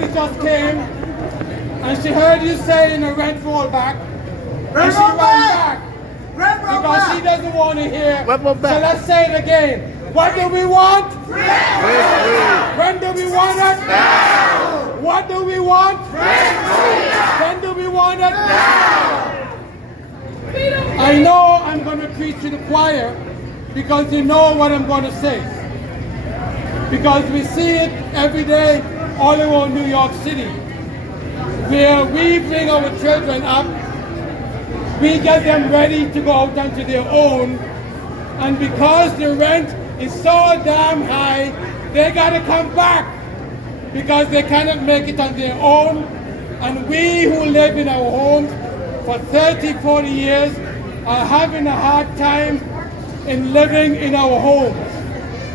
lady just came and she heard you saying a rent rollback. And she ran back. Because she doesn't want to hear. So let's say it again. What do we want? When do we want it? Now. What do we want? When do we want it? Now. I know I'm going to preach to the choir because you know what I'm going to say. Because we see it every day all around New York City, where we bring our children up, we get them ready to go out onto their own, and because the rent is so damn high, they gotta come back because they cannot make it on their own. And we who live in our homes for 30, 40 years are having a hard time in living in our homes.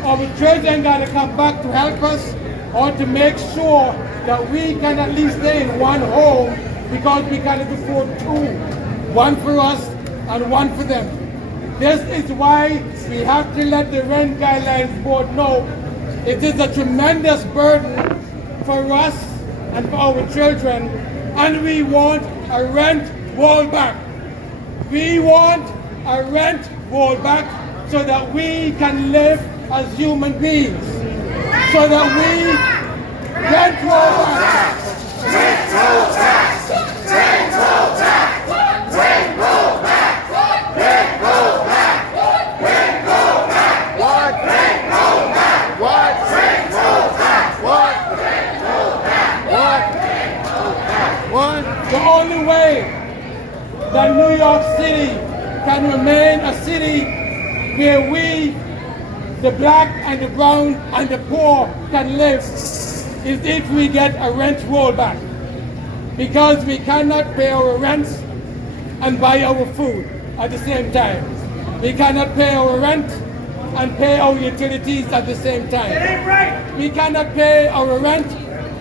Our children gotta come back to help us or to make sure that we can at least stay in one home because we cannot afford two. One for us and one for them. This is why we have to let the Rent Guidelines Board know it is a tremendous burden for us and for our children, and we want a rent rollback. We want a rent rollback so that we can live as human beings. So that we rent rollback. Rent rollback. Rent rollback. Rent rollback. Rent rollback. Rent rollback. What? Rent rollback. What? Rent rollback. What? Rent rollback. What? Rent rollback. What? The only way that New York City can remain a city where we, the black and the brown and the poor, can live is if we get a rent rollback. Because we cannot pay our rents and buy our food at the same time. We cannot pay our rent and pay our utilities at the same time. We cannot pay our rent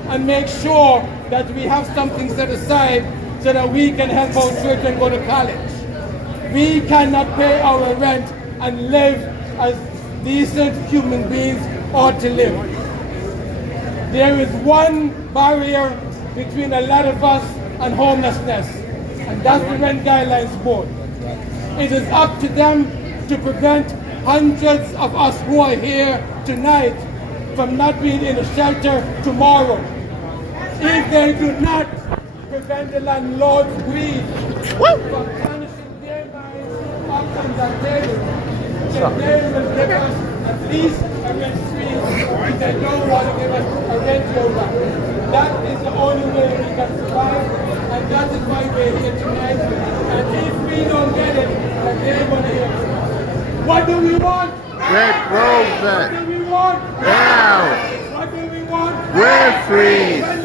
and make sure that we have something set aside so that we can help our children go to college. We cannot pay our rent and live as decent human beings ought to live. There is one barrier between a lot of us and homelessness, and that's the Rent Guidelines Board. It is up to them to prevent hundreds of us who are here tonight from not being in a shelter tomorrow. If they do not prevent the landlord's greed from punishing their minds up on that table, then they will give us at least a rent freeze if they don't want to give us a rent rollback. That is the only way we can survive, and that is why we're here tonight. And if we don't get it, then they're going to hear from us. What do we want? Rent rollback. What do we want? Now. What do we want? Rent freeze.